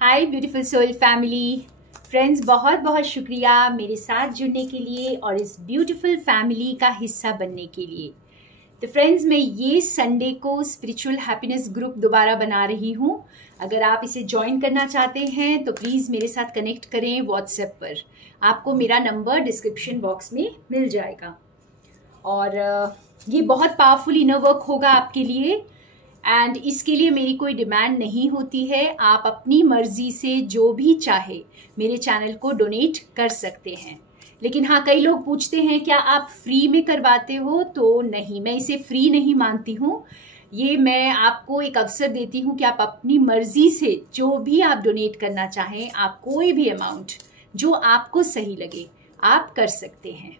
हाय beautiful soul family friends, बहुत बहुत शुक्रिया मेरे साथ जुड़ने के लिए और इस ब्यूटीफुल फैमिली का हिस्सा बनने के लिए। तो फ्रेंड्स, मैं ये संडे को स्पिरिचुअल हैप्पीनेस ग्रुप दोबारा बना रही हूँ। अगर आप इसे ज्वाइन करना चाहते हैं तो प्लीज़ मेरे साथ कनेक्ट करें व्हाट्सएप पर। आपको मेरा नंबर डिस्क्रिप्शन बॉक्स में मिल जाएगा। और ये बहुत पावरफुल इनर वर्क होगा आपके लिए। एंड इसके लिए मेरी कोई डिमांड नहीं होती है। आप अपनी मर्जी से जो भी चाहे मेरे चैनल को डोनेट कर सकते हैं। लेकिन हाँ, कई लोग पूछते हैं क्या आप फ्री में करवाते हो? तो नहीं, मैं इसे फ्री नहीं मानती हूँ। ये मैं आपको एक अवसर देती हूँ कि आप अपनी मर्जी से जो भी आप डोनेट करना चाहें, आप कोई भी अमाउंट जो आपको सही लगे आप कर सकते हैं।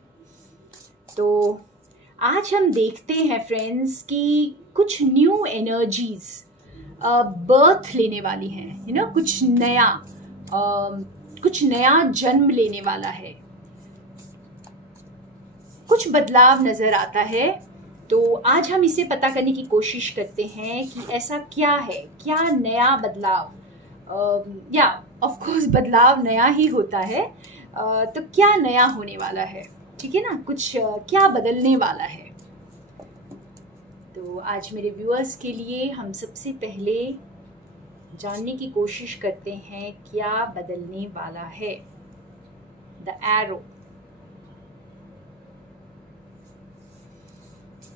तो आज हम देखते हैं फ्रेंड्स कि कुछ न्यू एनर्जीज बर्थ लेने वाली हैं, कुछ नया जन्म लेने वाला है, कुछ बदलाव नजर आता है। तो आज हम इसे पता करने की कोशिश करते हैं कि ऐसा क्या है, क्या नया बदलाव या ऑफ कोर्स बदलाव नया ही होता है। तो क्या नया होने वाला है, ठीक है ना, कुछ क्या बदलने वाला है। तो आज मेरे व्यूअर्स के लिए हम सबसे पहले जानने की कोशिश करते हैं क्या बदलने वाला है। द एरो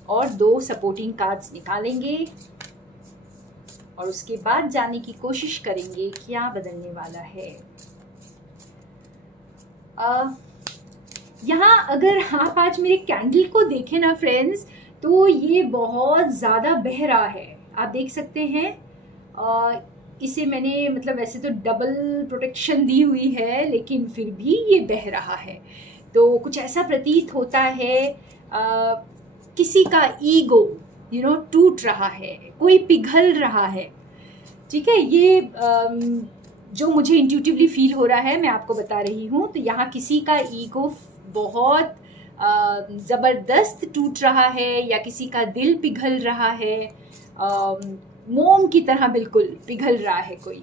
और 2 सपोर्टिंग कार्ड्स निकालेंगे और उसके बाद जानने की कोशिश करेंगे क्या बदलने वाला है। यहाँ अगर आप आज मेरे कैंडल को देखें ना फ्रेंड्स, तो ये बहुत ज़्यादा बह रहा है। आप देख सकते हैं इसे मैंने वैसे तो डबल प्रोटेक्शन दी हुई है, लेकिन फिर भी ये बह रहा है। तो कुछ ऐसा प्रतीत होता है किसी का ईगो टूट रहा है, कोई पिघल रहा है। ठीक है, ये जो मुझे इंट्यूटिवली फील हो रहा है मैं आपको बता रही हूँ। तो यहाँ किसी का ईगो बहुत ज़बरदस्त टूट रहा है या किसी का दिल पिघल रहा है, मोम की तरह बिल्कुल पिघल रहा है कोई।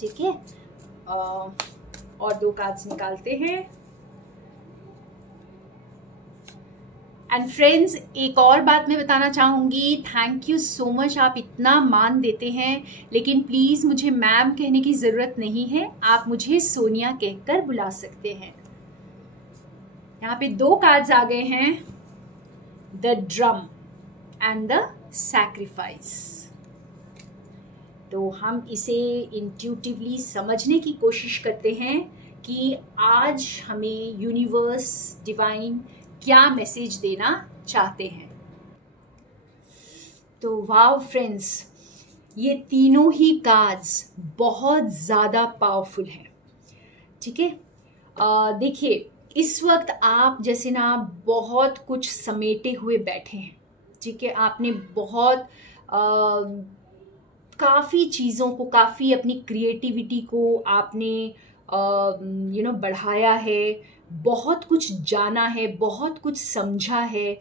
ठीक है, और 2 कार्ड्स निकालते हैं। एंड फ्रेंड्स, एक और बात मैं बताना चाहूँगी, थैंक यू सो मच, आप इतना मान देते हैं, लेकिन प्लीज़ मुझे मैम कहने की ज़रूरत नहीं है, आप मुझे सोनिया कहकर बुला सकते हैं। यहाँ पे 2 कार्ड्स आ गए हैं, the drum and the sacrifice. तो हम इसे इंट्यूटिवली समझने की कोशिश करते हैं कि आज हमें यूनिवर्स, डिवाइन क्या मैसेज देना चाहते हैं। तो वाओ फ्रेंड्स, ये तीनों ही कार्ड्स बहुत ज़्यादा पावरफुल हैं। ठीक है, देखिए इस वक्त आप जैसे ना बहुत कुछ समेटे हुए बैठे हैं। ठीक है, आपने बहुत काफ़ी चीज़ों को, काफ़ी अपनी क्रिएटिविटी को आपने बढ़ाया है, बहुत कुछ जाना है, बहुत कुछ समझा है,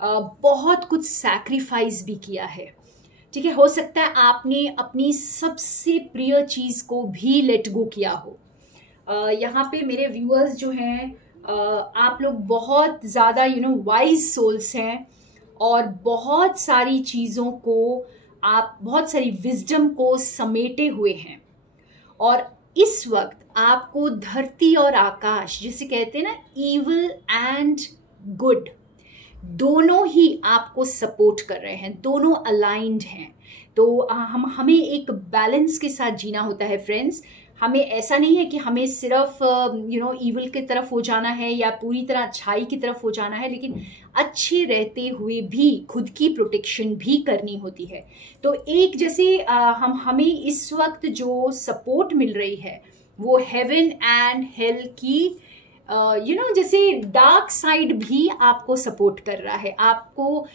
बहुत कुछ सैक्रिफाइस भी किया है। ठीक है, हो सकता है आपने अपनी सबसे प्रिय चीज़ को भी लेट गो किया हो। यहाँ पे मेरे व्यूअर्स जो हैं, आप लोग बहुत ज़्यादा वाइज सोल्स हैं और बहुत सारी चीज़ों को, आप बहुत सारी विजडम को समेटे हुए हैं। और इस वक्त आपको धरती और आकाश, जिसे कहते हैं ना इविल एंड गुड, दोनों ही आपको सपोर्ट कर रहे हैं, दोनों अलाइंड हैं। तो हमें एक बैलेंस के साथ जीना होता है फ्रेंड्स। हमें ऐसा नहीं है कि हमें सिर्फ इविल की तरफ हो जाना है या पूरी तरह अच्छाई की तरफ हो जाना है, लेकिन अच्छे रहते हुए भी खुद की प्रोटेक्शन भी करनी होती है। तो एक जैसे हमें इस वक्त जो सपोर्ट मिल रही है वो हेवन एंड हेल की जैसे डार्क साइड भी आपको सपोर्ट कर रहा है। आपको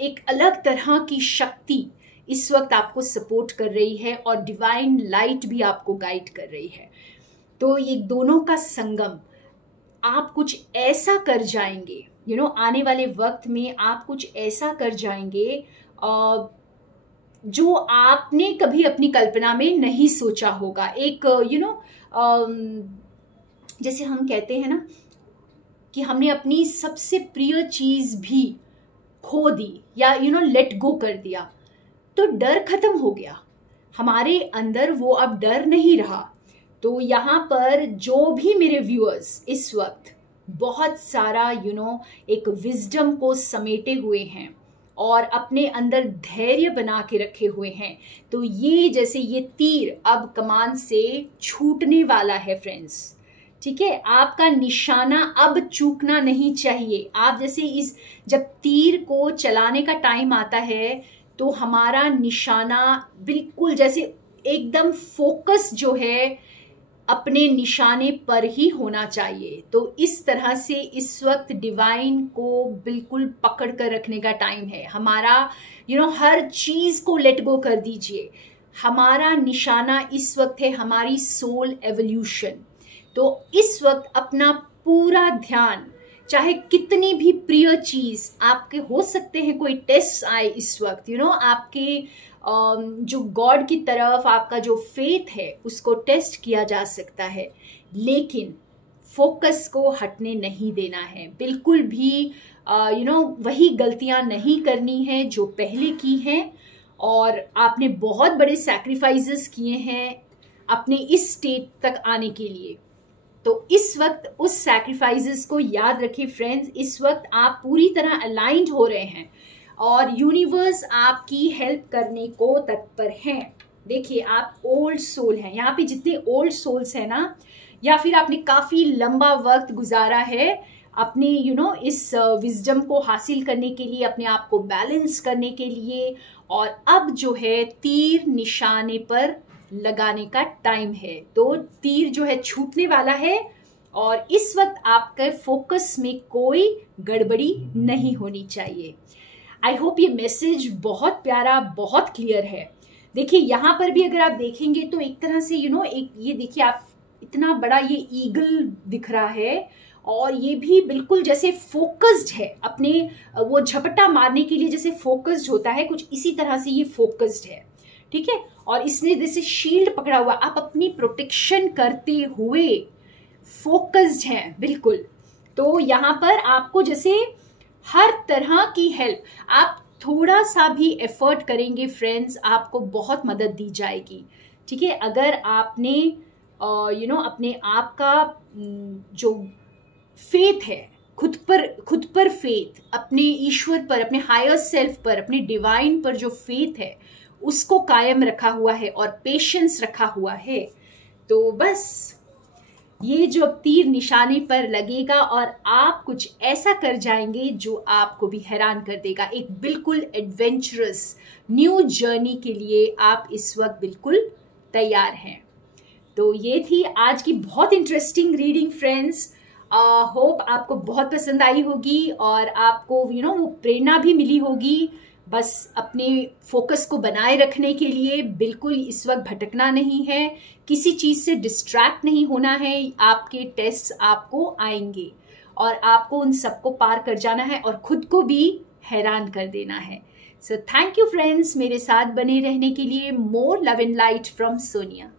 एक अलग तरह की शक्ति इस वक्त आपको सपोर्ट कर रही है और डिवाइन लाइट भी आपको गाइड कर रही है। तो ये दोनों का संगम, आप कुछ ऐसा कर जाएंगे, आने वाले वक्त में आप कुछ ऐसा कर जाएंगे जो आपने कभी अपनी कल्पना में नहीं सोचा होगा। एक जैसे हम कहते हैं ना कि हमने अपनी सबसे प्रिय चीज भी खो दी या लेट गो कर दिया, तो डर खत्म हो गया हमारे अंदर, वो अब डर नहीं रहा। तो यहाँ पर जो भी मेरे व्यूअर्स इस वक्त बहुत सारा एक विजडम को समेटे हुए हैं और अपने अंदर धैर्य बना के रखे हुए हैं, तो ये जैसे ये तीर अब कमान से छूटने वाला है फ्रेंड्स। ठीक है, आपका निशाना अब चूकना नहीं चाहिए। आप जैसे जब तीर को चलाने का टाइम आता है तो हमारा निशाना बिल्कुल जैसे एकदम फोकस जो है अपने निशाने पर ही होना चाहिए। तो इस तरह से इस वक्त डिवाइन को बिल्कुल पकड़ कर रखने का टाइम है हमारा। हर चीज को लेट गो कर दीजिए। हमारा निशाना इस वक्त है हमारी सोल एवोल्यूशन। तो इस वक्त अपना पूरा ध्यान, चाहे कितनी भी प्रिय चीज आपके हो सकते हैं, कोई टेस्ट आए इस वक्त आपके जो गॉड की तरफ आपका जो फेथ है उसको टेस्ट किया जा सकता है, लेकिन फोकस को हटने नहीं देना है। बिल्कुल भी वही गलतियां नहीं करनी है जो पहले की हैं। और आपने बहुत बड़े सैक्रिफाइसेस किए हैं अपने इस स्टेट तक आने के लिए, तो इस वक्त उस सैक्रिफाइसेस को याद रखिए फ्रेंड्स। इस वक्त आप पूरी तरह अलाइंड हो रहे हैं और यूनिवर्स आपकी हेल्प करने को तत्पर हैं। देखिए, आप ओल्ड सोल हैं, यहाँ पे जितने ओल्ड सोल्स हैं ना, या फिर आपने काफी लंबा वक्त गुजारा है अपने इस विजडम को हासिल करने के लिए, अपने आप को बैलेंस करने के लिए, और अब जो है तीर निशाने पर लगाने का टाइम है। तो तीर जो है छूटने वाला है और इस वक्त आपके फोकस में कोई गड़बड़ी नहीं होनी चाहिए। आई होप ये मैसेज बहुत प्यारा, बहुत क्लियर है। देखिए, यहाँ पर भी अगर आप देखेंगे तो एक तरह से एक ये देखिए, आप इतना बड़ा ये ईगल दिख रहा है और ये भी बिल्कुल जैसे फोकस्ड है अपने वो झपट्टा मारने के लिए जैसे फोकस्ड होता है, कुछ इसी तरह से ये फोकस्ड है। ठीक है, और इसने जैसे शील्ड पकड़ा हुआ, आप अपनी प्रोटेक्शन करते हुए फोकस्ड हैं बिल्कुल। तो यहाँ पर आपको जैसे हर तरह की हेल्प, आप थोड़ा सा भी एफर्ट करेंगे फ्रेंड्स, आपको बहुत मदद दी जाएगी। ठीक है, अगर आपने अपने आप का जो फेथ है, खुद पर फेथ, अपने ईश्वर पर, अपने हायर सेल्फ पर, अपने डिवाइन पर जो फेथ है उसको कायम रखा हुआ है और पेशेंस रखा हुआ है, तो बस ये जो तीर निशाने पर लगेगा और आप कुछ ऐसा कर जाएंगे जो आपको भी हैरान कर देगा। एक बिल्कुल एडवेंचरस न्यू जर्नी के लिए आप इस वक्त बिल्कुल तैयार हैं। तो ये थी आज की बहुत इंटरेस्टिंग रीडिंग फ्रेंड्स। होप आपको बहुत पसंद आई होगी और आपको वो प्रेरणा भी मिली होगी। बस अपने फोकस को बनाए रखने के लिए बिल्कुल इस वक्त भटकना नहीं है, किसी चीज से डिस्ट्रैक्ट नहीं होना है। आपके टेस्ट्स आपको आएंगे और आपको उन सबको पार कर जाना है और खुद को भी हैरान कर देना है। सो थैंक यू फ्रेंड्स, मेरे साथ बने रहने के लिए। More love and light from Sonia.